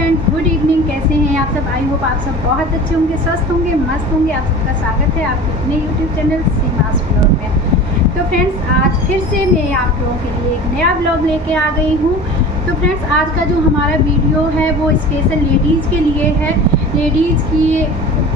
Friends, good evening. कैसे हैं आप सब? आई होप आप सब बहुत अच्छे होंगे, स्वस्थ होंगे, मस्त होंगे। आप सबका स्वागत है आपके अपने यूट्यूब चैनल सीमास ब्लॉग में। तो फ्रेंड्स, आज फिर से मैं आप लोगों के लिए एक नया ब्लॉग लेके आ गई हूँ। तो फ्रेंड्स, आज का जो हमारा वीडियो है वो स्पेशल लेडीज़ के लिए है। लेडीज़ की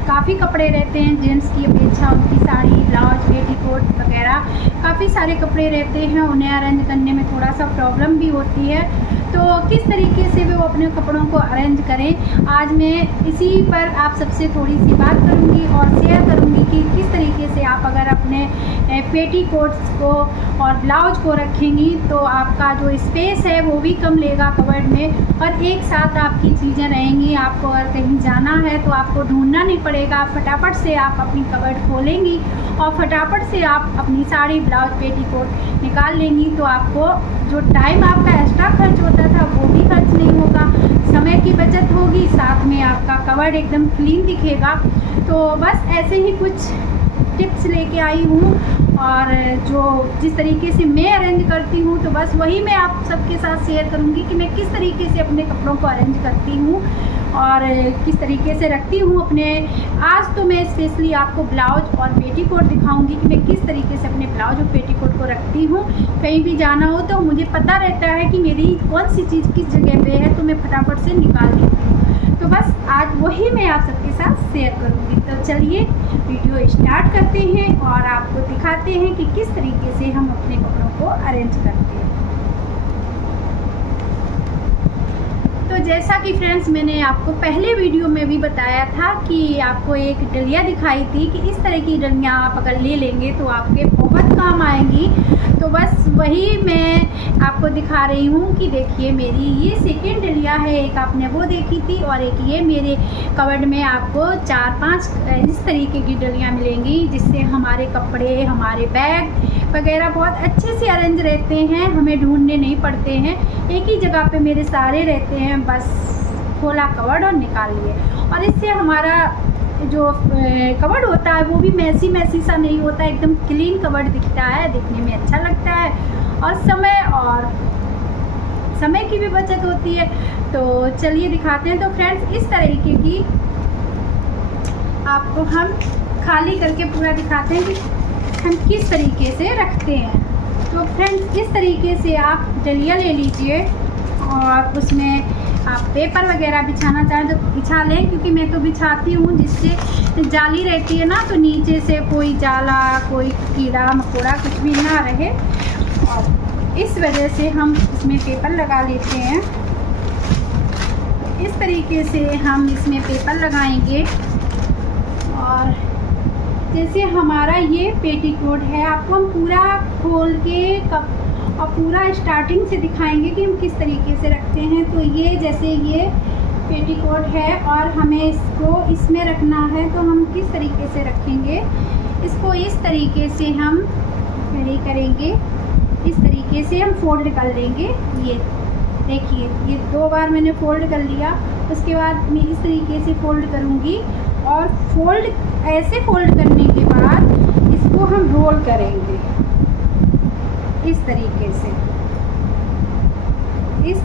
काफ़ी कपड़े रहते हैं, जेंट्स की अपेक्षा उनकी साड़ी, ब्लाउज, पेटीकोट वगैरह काफ़ी सारे कपड़े रहते हैं। उन्हें अरेंज करने में थोड़ा सा प्रॉब्लम भी होती है। तो किस तरीके से वो अपने कपड़ों को अरेंज करें, आज मैं इसी पर आप सबसे थोड़ी सी बात करूंगी और शेयर करूंगी कि किस तरीके से आप अगर अपने पेटीकोट्स को और ब्लाउज को रखेंगी तो आपका जो स्पेस है वो भी कम लेगा कबर्ड में, और एक साथ आपकी चीज़ें रहेंगी। आपको अगर कहीं जाना है तो आपको ढूंढना नहीं पड़ेगा। फटाफट से आप अपनी कबर्ड खोलेंगी और फटाफट से आप अपनी साड़ी, ब्लाउज, पेटीकोट निकाल लेंगी। तो आपको जो टाइम आपका एक्स्ट्रा खर्च होता था वो भी खर्च नहीं होगा, समय की बचत होगी, साथ में आपका कबर्ड एकदम क्लीन दिखेगा। तो बस ऐसे ही कुछ टिप्स लेके आई हूँ, और जो जिस तरीके से मैं अरेंज करती हूँ तो बस वही मैं आप सबके साथ शेयर करूँगी कि मैं किस तरीके से अपने कपड़ों को अरेंज करती हूँ और किस तरीके से रखती हूँ अपने। आज तो मैं स्पेशली आपको ब्लाउज और पेटीकोट दिखाऊंगी कि मैं किस तरीके से अपने ब्लाउज और पेटीकोट को रखती हूँ। कहीं भी जाना हो तो मुझे पता रहता है कि मेरी कौन सी चीज़ किस जगह पे है, तो मैं फटाफट से निकाल लेती हूँ। तो बस आज वही मैं आप सबके साथ शेयर करूँगी। तो चलिए वीडियो स्टार्ट करते हैं और आपको दिखाते हैं कि किस तरीके से हम अपने कपड़ों को अरेंज करते हैं। तो जैसा कि फ्रेंड्स, मैंने आपको पहले वीडियो में भी बताया था कि आपको एक डलिया दिखाई थी कि इस तरह की डलियाँ आप अगर ले लेंगे तो आपके बहुत काम आएंगी। तो बस वही मैं आपको दिखा रही हूँ कि देखिए मेरी ये सेकेंड डलिया है। एक आपने वो देखी थी और एक ये मेरे कबर्ड में आपको 4-5 इस तरीके की डलियाँ मिलेंगी, जिससे हमारे कपड़े, हमारे बैग वगैरह बहुत अच्छे से अरेंज रहते हैं। हमें ढूंढने नहीं पड़ते हैं, एक ही जगह पे मेरे सारे रहते हैं। बस खोला कबर्ड और निकाल लिए, और इससे हमारा जो कबर्ड होता है वो भी मैसी सा नहीं होता, एकदम क्लीन कबर्ड दिखता है, दिखने में अच्छा लगता है, और समय की भी बचत होती है। तो चलिए दिखाते हैं। तो फ्रेंड्स, इस तरीके की आपको हम खाली करके पूरा दिखाते हैं कि हम किस तरीके से रखते हैं। तो फ्रेंड्स, इस तरीके से आप डलिया ले लीजिए और उसमें आप पेपर वगैरह बिछाना चाहें तो बिछा लें, क्योंकि मैं तो बिछाती हूँ जिससे जाली रहती है ना, तो नीचे से कोई जाला, कोई कीड़ा मकोड़ा कुछ भी ना रहे, और इस वजह से हम इसमें पेपर लगा लेते हैं। इस तरीके से हम इसमें पेपर लगाएंगे, और जैसे हमारा ये पेटीकोट है, आपको हम पूरा खोल के और पूरा स्टार्टिंग से दिखाएंगे कि हम किस तरीके से रखते हैं। तो ये जैसे ये पेटीकोट है और हमें इसको इसमें रखना है, तो हम किस तरीके से रखेंगे इसको। इस तरीके से हम रेडी करेंगे, इस तरीके से हम फोल्ड कर लेंगे। ये देखिए, ये 2 बार मैंने फोल्ड कर लिया। उसके बाद मैं इस तरीके से फोल्ड करूँगी, और ऐसे फोल्ड करने के बाद इसको हम रोल करेंगे इस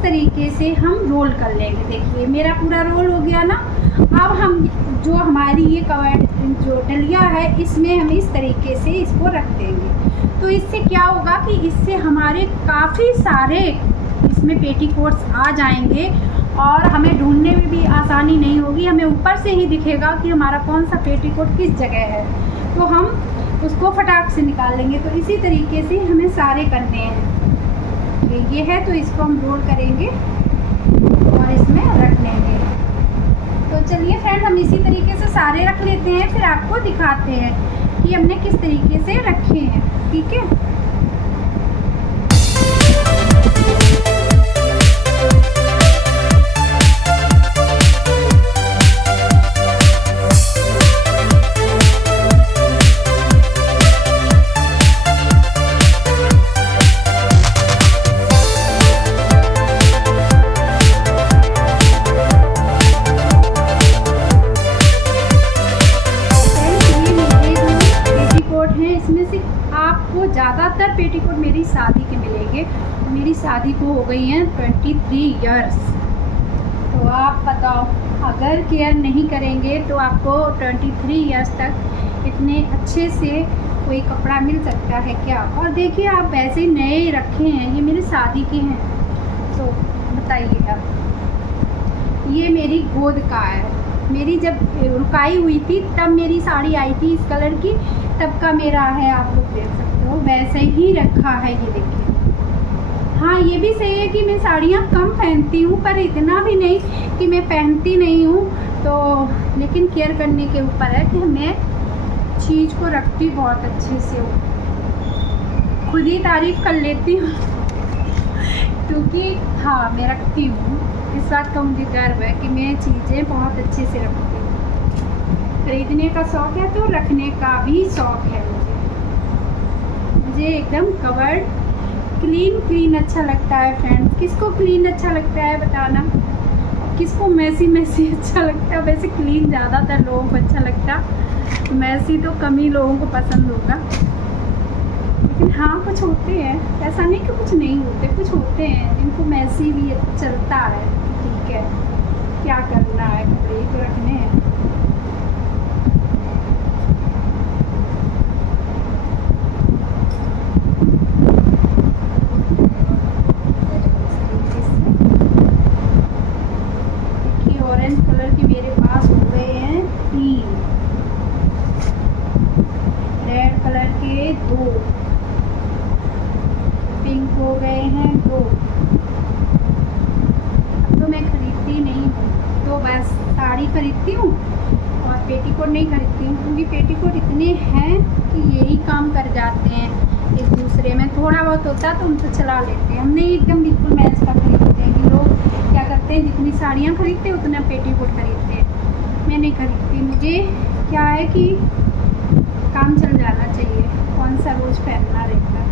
तरीके से हम रोल कर लेंगे। देखिए मेरा पूरा रोल हो गया ना। अब हम जो हमारी ये कबर्ड जो डलिया है, इसमें हम इस तरीके से इसको रख देंगे। तो इससे क्या होगा कि इससे हमारे काफ़ी सारे इसमें पेटीकोट्स आ जाएंगे, और हमें ढूंढने में भी आसानी नहीं होगी। हमें ऊपर से ही दिखेगा कि हमारा कौन सा पेटीकोट किस जगह है, तो हम उसको फटाक से निकाल लेंगे। तो इसी तरीके से हमें सारे करने हैं। ये है, तो इसको हम रोल करेंगे और इसमें रख लेंगे। तो चलिए फ्रेंड, हम इसी तरीके से सारे रख लेते हैं, फिर आपको दिखाते हैं कि हमने किस तरीके से रखे हैं। ठीक है। ज़्यादातर पेटीकोट मेरी शादी के मिलेंगे। मेरी शादी को हो गई हैं 23 इयर्स। तो तो आप बताओ, अगर केयर नहीं करेंगे तो आपको 23 इयर्स तक इतने अच्छे से कोई कपड़ा मिल सकता है क्या? और देखिए आप वैसे नए रखे हैं, ये मेरी शादी के हैं, तो बताइए आप। ये मेरी गोद का है, मेरी जब रुकाई हुई थी तब मेरी साड़ी आई थी इस कलर की, तब का मेरा है, आप लोग देख सकते हो वैसे ही रखा है। ये देखिए, हाँ ये भी सही है कि मैं साड़ियाँ कम पहनती हूँ, पर इतना भी नहीं कि मैं पहनती नहीं हूँ, तो लेकिन केयर करने के ऊपर है कि मैं चीज़ को रखती बहुत अच्छे से हूँ, खुद ही तारीफ़ कर लेती हूँ क्योंकि हाँ मैं रखती हूँ। इस बात का मुझे गर्व है कि मैं चीज़ें बहुत अच्छे से रखती हूँ। खरीदने का शौक़ है तो रखने का भी शौक़ है मुझे एकदम कवर्ड क्लीन अच्छा लगता है फ्रेंड्स। किसको क्लीन अच्छा लगता है बताना, किसको मैसी अच्छा लगता है? वैसे क्लीन ज़्यादातर लोगों को अच्छा लगता, मैसी तो कम ही लोगों को पसंद होगा, लेकिन हाँ कुछ होते हैं, ऐसा नहीं कि कुछ नहीं होते, कुछ होते हैं जिनको मैसी भी चलता है। ठीक है, क्या करना है, कपड़े तो रखने हैं। ऑरेंज कलर के मेरे पास हो गए हैं 3, रेड कलर के 2, पिंक हो गए हैं 2। अब तो मैं खरीदती नहीं हूँ, तो बस साड़ी खरीदती हूँ और पेटीकोट नहीं खरीदती हूँ, क्योंकि पेटीकोट इतने हैं कि यही काम कर जाते हैं एक दूसरे में। थोड़ा बहुत होता तो हम तो चला लेते हैं, हम नहीं एकदम बिल्कुल मैच का खरीदते हैं कि लोग क्या करते हैं, जितनी साड़ियाँ खरीदते हैं उतना पेटीकोट खरीदते हैं। मैं नहीं खरीदती, मुझे क्या है कि काम चल जाना चाहिए, कौन सा रोज़ पहनना रहता है,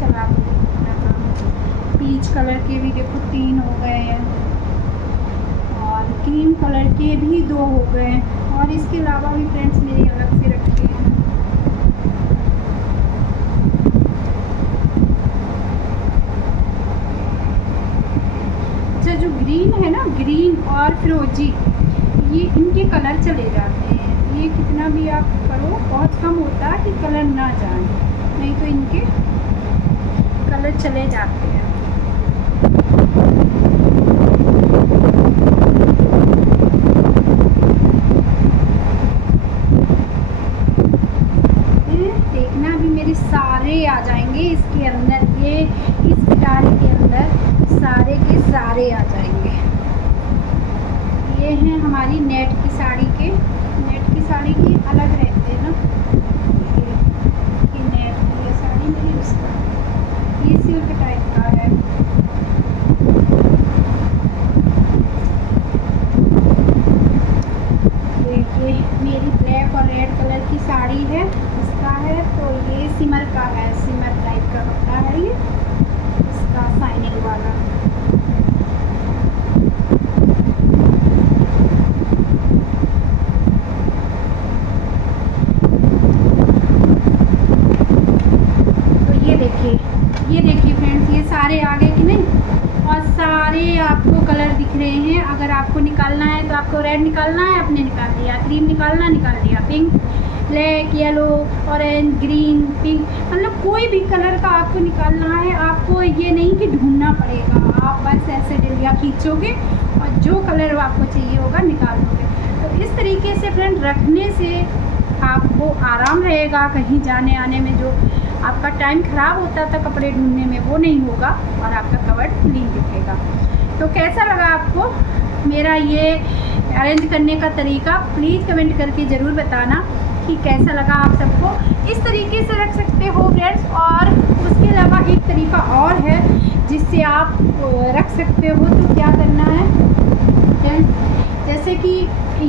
चला अपना काम। पीच कलर के भी देखो 3 हो गए हैं और क्रीम कलर के भी 2 हो गए हैं, और इसके अलावा भी फ्रेंड्स मेरी अलग से रखे हैं। जो ग्रीन है ना, ग्रीन और फिरोजी, ये इनके कलर चले जाते हैं। ये कितना भी आप करो बहुत कम होता है कि कलर ना जाए, नहीं तो इनके कलर चले जाते हैं। देखना भी मेरे सारे आ जाएंगे इसके अंदर, ये इस गिटार के अंदर सारे के सारे आ जाएंगे। ये हैं हमारी नेट की साड़ी के, नेट की साड़ी की अलग रहते हैं ना, ये नेट की साड़ी मेरी, उसका ये सिल्क टाइप का है। ये मेरी ब्लैक और रेड कलर की साड़ी है, इसका है, तो ये सिमर का है, सिमर टाइप का कपड़ा है ये, इसका शाइनिंग वाला। ये देखिए फ्रेंड्स, ये सारे आ गए कि नहीं, और सारे आपको कलर दिख रहे हैं। अगर आपको निकालना है तो आपको रेड निकालना है, आपने निकाल लिया, क्रीम निकालना निकाल लिया, pink, black, yellow, orange, green, pink, मतलब कोई भी कलर का आपको निकालना है। आपको ये नहीं कि ढूंढना पड़ेगा, आप बस ऐसे डलिया खींचोगे और जो कलर आपको चाहिए होगा निकाल लोगे। तो इस तरीके से फ्रेंड रखने से आपको आराम रहेगा, कहीं जाने आने में जो आपका टाइम ख़राब होता था कपड़े ढूंढने में वो नहीं होगा, और आपका कवर्ड क्लीन दिखेगा। तो कैसा लगा आपको मेरा ये अरेंज करने का तरीका? प्लीज़ कमेंट करके ज़रूर बताना कि कैसा लगा आप सबको। इस तरीके से रख सकते हो फ्रेंड्स, और उसके अलावा एक तरीका और है जिससे आप रख सकते हो। तो क्या करना है, जैसे कि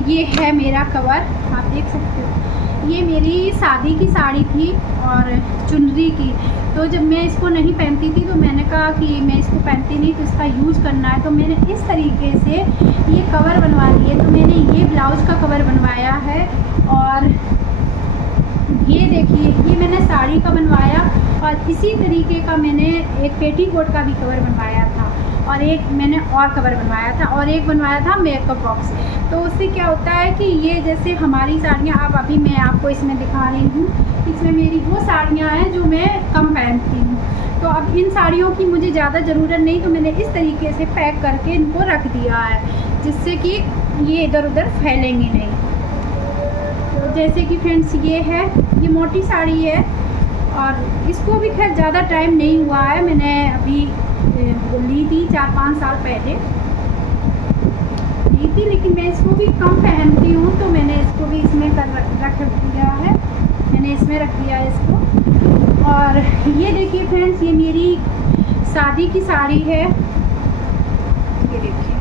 ये है मेरा कवर, आप देख सकते हो, ये मेरी शादी की साड़ी थी और चुनरी की, तो जब मैं इसको नहीं पहनती थी तो मैंने कहा कि मैं इसको पहनती नहीं तो इसका यूज़ करना है, तो मैंने इस तरीके से ये कवर बनवा लिए। तो मैंने ये ब्लाउज़ का कवर बनवाया है, और ये देखिए ये मैंने साड़ी का बनवाया, और इसी तरीके का मैंने एक पेटीकोट का भी कवर बनवाया था। और एक मैंने और कवर बनवाया था, और एक बनवाया था मेकअप बॉक्स। तो उससे क्या होता है कि ये जैसे हमारी साड़ियाँ, अब अभी मैं आपको इसमें दिखा रही हूँ, इसमें मेरी वो साड़ियाँ हैं जो मैं कम पहनती हूँ। तो अब इन साड़ियों की मुझे ज़्यादा ज़रूरत नहीं, तो मैंने इस तरीके से पैक करके इनको रख दिया है, जिससे कि ये इधर उधर फैलेंगी नहीं। तो जैसे कि फ्रेंड्स ये है, ये मोटी साड़ी है और इसको भी खैर ज़्यादा टाइम नहीं हुआ है, मैंने अभी ली थी 4-5 साल पहले ली थी, लेकिन मैं इसको भी कम पहनती हूँ, तो मैंने इसको भी इसमें रख दिया है, मैंने इसमें रख दिया है इसको। और ये देखिए फ्रेंड्स, ये मेरी शादी की साड़ी है, ये देखिए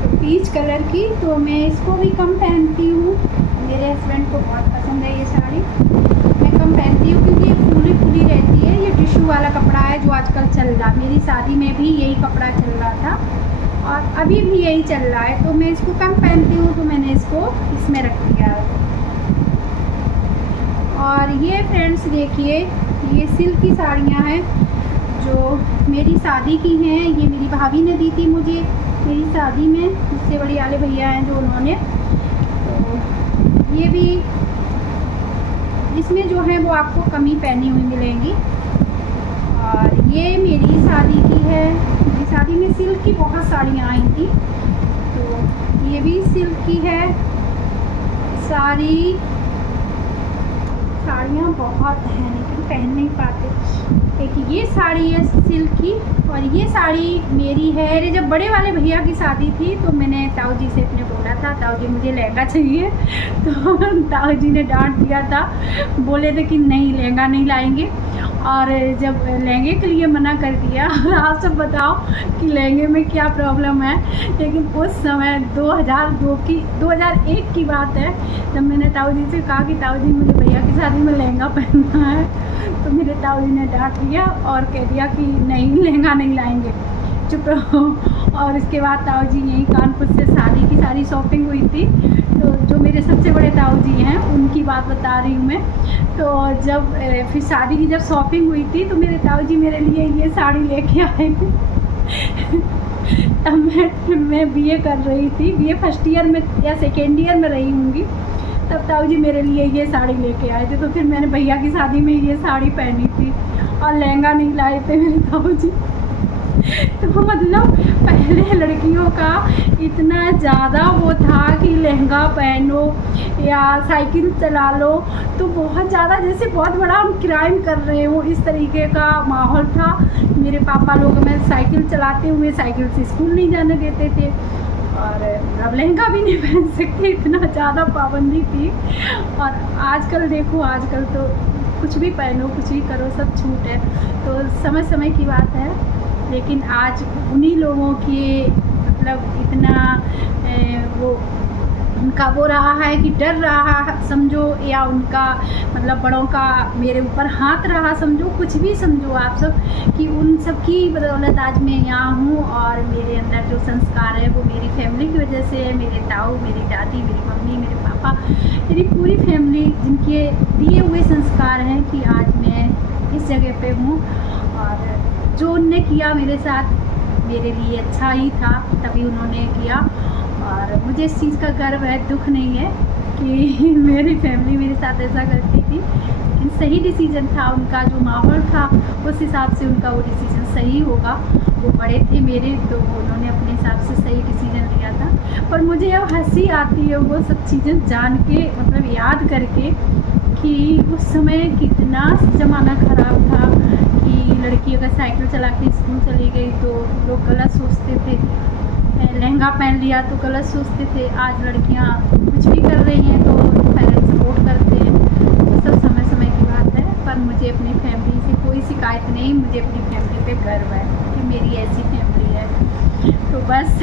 तो पीच कलर की, तो मैं इसको भी कम पहनती हूँ। मेरे हस्बैंड को बहुत पसंद है ये साड़ी, मैं कम पहनती हूँ क्योंकि ये फूली फूली रहती है। ये टिश्यू वाला कपड़ा है जो आजकल चल रहा, मेरी शादी में भी यही कपड़ा चल रहा था और अभी भी यही चल रहा है, तो मैं इसको कम पहनती हूँ, तो मैंने इसको इसमें रख दिया। और ये फ्रेंड्स देखिए, ये सिल्क की साड़ियाँ हैं जो मेरी शादी की हैं, ये मेरी भाभी ने दी थी मुझे मेरी शादी में, मुझसे बड़ी वाले भैया हैं जो उन्होंने, तो ये भी इसमें जो है वो आपको कमी पहनी हुई मिलेंगी। और ये मेरी शादी की है, मेरी शादी में सिल्क की बहुत साड़ियाँ आई थी, तो ये भी सिल्क की है। साड़ियाँ बहुत हैं लेकिन पहन नहीं पाते। एक ये साड़ी है सिल्क की, और ये साड़ी मेरी है। अरे जब बड़े वाले भैया की शादी थी तो मैंने ताऊ जी से अपने बोला था, ताऊ जी मुझे लहंगा चाहिए, तो ताऊ जी ने डांट दिया था, बोले थे कि नहीं लहंगा नहीं लाएंगे। और जब लहंगे के लिए मना कर दिया, आप सब बताओ कि लहंगे में क्या प्रॉब्लम है। लेकिन उस समय 2001 की बात है, जब मैंने ताऊ जी से कहा कि ताऊ जी मुझे भैया की शादी में लहंगा पहनना है, तो मेरे ताऊ जी ने डांट दिया और कह दिया कि नहीं लहंगा नहीं लाएंगे, चुप रहो। और इसके बाद ताऊ जी यहीं कानपुर से शादी की सारी शॉपिंग हुई थी, तो जो मेरे सबसे बड़े ताऊ जी हैं उनकी बात बता रही हूँ मैं। तो जब फिर शादी की जब शॉपिंग हुई थी तो मेरे ताऊ जी मेरे लिए ये साड़ी लेके आए थे। तब मैं बीए कर रही थी, बीए फर्स्ट ईयर में या सेकेंड ईयर में रही होंगी, तब ताऊ जी मेरे लिए ये साड़ी लेके आए थे। तो फिर मैंने भैया की शादी में ये साड़ी पहनी थी और लहंगा नहीं लाए थे मेरे ताऊ जी। तो मतलब पहले लड़कियों का इतना ज़्यादा वो था कि लहंगा पहनो या साइकिल चला लो तो बहुत ज़्यादा जैसे बहुत बड़ा हम क्राइम कर रहे हो, इस तरीके का माहौल था। मेरे पापा लोग मैं साइकिल चलाते हुए साइकिल से स्कूल नहीं जाने देते थे, और अब लहंगा भी नहीं पहन सकते, इतना ज़्यादा पाबंदी थी। और आजकल देखो, आजकल तो कुछ भी पहनो कुछ भी करो सब छूट है, तो समय समय की बात है। लेकिन आज उन्हीं लोगों के मतलब इतना वो उनका वो रहा है कि डर रहा समझो, या उनका मतलब बड़ों का मेरे ऊपर हाथ रहा समझो, कुछ भी समझो आप सब, कि उन सब की बदौलत आज मैं यहाँ हूँ। और मेरे अंदर जो संस्कार है वो मेरी फैमिली की वजह से है। मेरे ताऊ, मेरी दादी, मेरी मम्मी, मेरे पापा, मेरी पूरी फैमिली जिनके दिए हुए संस्कार हैं कि आज मैं इस जगह पे हूँ। और जो उनने किया मेरे साथ मेरे लिए अच्छा ही था, तभी उन्होंने किया। और मुझे इस चीज़ का गर्व है, दुख नहीं है कि मेरी फैमिली मेरे साथ ऐसा करती थी। लेकिन सही डिसीजन था उनका, जो माहौल था उस हिसाब से उनका वो डिसीजन सही होगा। वो बड़े थे मेरे, तो उन्होंने अपने हिसाब से सही डिसीजन लिया था। पर मुझे अब हंसी आती है वो सब चीज़ें जान के, मतलब याद करके, कि उस समय कितना ज़माना ख़राब था कि लड़की अगर साइकिल चला के स्कूल चली गई तो लोग गलत सोचते थे, लहंगा पहन लिया तो गलत सोचते थे। आज लड़कियां कुछ भी कर रही हैं तो पेरेंट्स सपोर्ट करते हैं, तो सब समय समय की बात है। पर मुझे अपनी फैमिली से कोई शिकायत नहीं, मुझे अपनी फैमिली पे गर्व है कि मेरी ऐसी फैमिली है। तो बस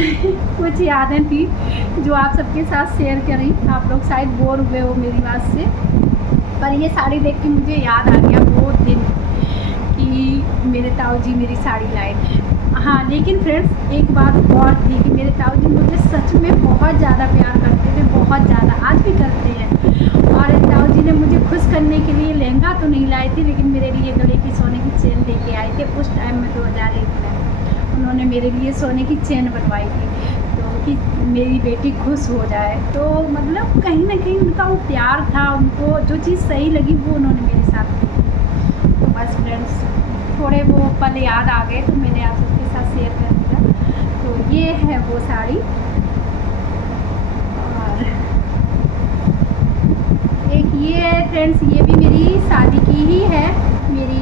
कुछ यादें थी जो आप सबके साथ शेयर करी। आप लोग शायद बोर हुए हो मेरी बात से, पर ये साड़ी देख के मुझे याद आ गया वो दिन कि मेरे ताऊ जी मेरी साड़ी लाए। हाँ, लेकिन फ्रेंड्स एक बात और थी कि मेरे ताऊ जी मुझे सच में बहुत ज़्यादा प्यार करते थे, बहुत ज़्यादा, आज भी करते हैं। और ताऊ जी ने मुझे खुश करने के लिए लहंगा तो नहीं लाई थी, लेकिन मेरे लिए गले की सोने की चेन लेके आए थे। उस टाइम में 2001 में उन्होंने मेरे लिए सोने की चेन बनवाई थी, तो कि मेरी बेटी खुश हो जाए। तो मतलब कहीं ना कहीं उनका वो प्यार था, उनको जो चीज़ सही लगी वो उन्होंने मेरे साथ की। तो बस फ्रेंड्स, थोड़े वो पल याद आ गए तो मैंने आप सबके साथ शेयर कर दिया। तो ये है वो साड़ी, और एक ये है फ्रेंड्स, ये भी मेरी शादी की ही है, मेरी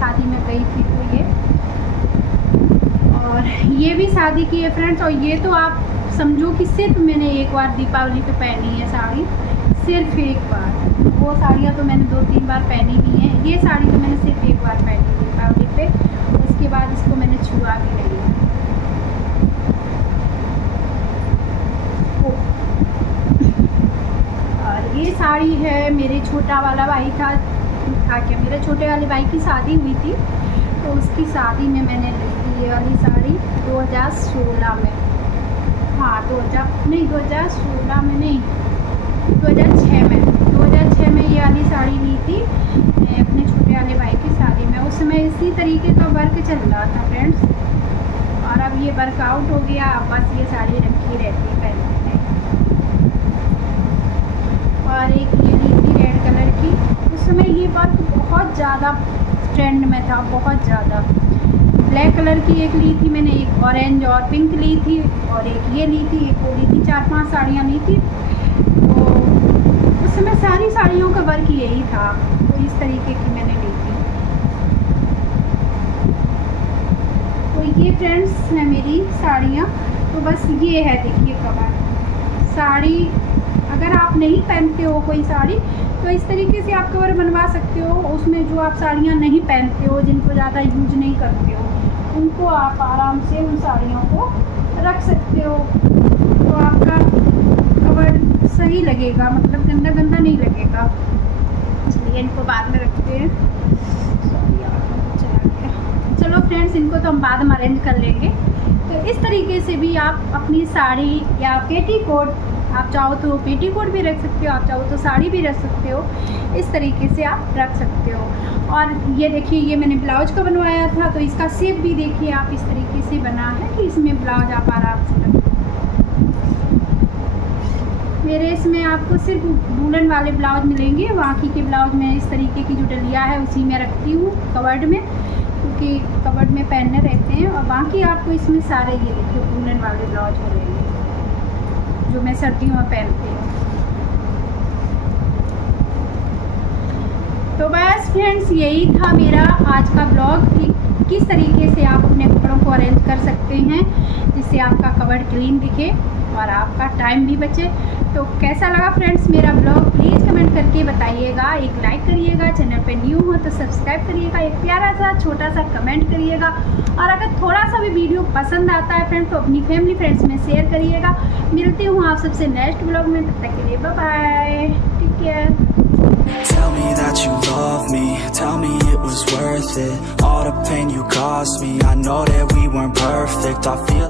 शादी में गई थी तो ये, और ये भी शादी की है फ्रेंड्स। और ये तो आप समझो कि सिर्फ मैंने एक बार दीपावली पे पहनी है साड़ी, सिर्फ एक बार। वो साड़ियाँ तो मैंने 2-3 बार पहनी भी हैं, ये साड़ी तो मैंने सिर्फ एक बार पहनी दीपावली पे, उसके बाद इसको मैंने छुआ भी नहीं है। और ये साड़ी है, मेरे छोटा वाला भाई था क्या, मेरे छोटे वाले भाई की शादी हुई थी, तो उसकी शादी में मैंने ली थी ये वाली साड़ी 2016 में। हाँ 2016 में नहीं, 2006 में ये वाली साड़ी ली थी मैं अपने छोटे वाले भाई की शादी में। उस समय इसी तरीके का वर्क चल रहा था फ्रेंड्स, और अब ये वर्क आउट हो गया, अब बस ये साड़ी रखी रहती है पहनने में। और एक ये ली थी रेड कलर की, उस समय ये वर्क बहुत ज़्यादा ट्रेंड में था, बहुत ज़्यादा। ब्लैक कलर की एक ली थी मैंने, एक ऑरेंज और पिंक ली थी, और एक ये ली थी, एक वो ली थी, 4-5 साड़ियाँ ली थी। तो उस समय सारी साड़ियों का वर्क यही था, तो इस तरीके की मैंने ली थी। तो ये फ्रेंड्स है मेरी साड़ियाँ। तो बस ये है, देखिए कवर साड़ी, अगर आप नहीं पहनते हो कोई साड़ी तो इस तरीके से आप कवर बनवा सकते हो। उसमें जो आप साड़ियाँ नहीं पहनते हो, जिनको ज़्यादा यूज नहीं करते हो, उनको आप आराम से उन साड़ियों को रख सकते हो, तो आपका कवर सही लगेगा, मतलब गंदा गंदा नहीं लगेगा। चलिए इनको बाद में रखते हैं। चलो फ्रेंड्स, इनको तो हम बाद में अरेंज कर लेंगे। तो इस तरीके से भी आप अपनी साड़ी या पेटीकोट, आप चाहो तो पेटीकोट भी रख सकते हो, आप चाहो तो साड़ी भी रख सकते हो, इस तरीके से आप रख सकते हो। और ये देखिए, ये मैंने ब्लाउज का बनवाया था, तो इसका शेप भी देखिए आप इस तरीके से बना है कि इसमें ब्लाउज आप आराम से रख। मेरे इसमें आपको सिर्फ वूलन वाले ब्लाउज मिलेंगे, बाकी के ब्लाउज मैं इस तरीके की जो डलिया है उसी में रखती हूँ कवर्ड में, क्योंकि कवर्ड में पहनने रहते हैं। और बाकी आपको इसमें सारे ये देखिए वूलन वाले ब्लाउज मिलेंगे जो मैं सर्दियों में पहनती हूँ। तो बस फ्रेंड्स, यही था मेरा आज का ब्लॉग कि किस तरीके से आप अपने कपड़ों को अरेंज कर सकते हैं जिससे आपका कवर क्लीन दिखे और आपका टाइम भी बचे। तो कैसा लगा फ्रेंड्स मेरा ब्लॉग, प्लीज़ कमेंट करके बताइएगा, एक लाइक करिएगा, चैनल पे न्यू हो तो सब्सक्राइब करिएगा, एक प्यारा सा छोटा सा कमेंट करिएगा, और अगर थोड़ा सा भी वीडियो पसंद आता है फ्रेंड्स तो अपनी फैमिली फ्रेंड्स में शेयर करिएगा। मिलती हूँ आप सबसे नेक्स्ट ब्लॉग में, तब तक के लिए bye bye, take care. Tell me that you love me, tell me it was worth it, all the pain you caused me. I know that we weren't perfect, I feel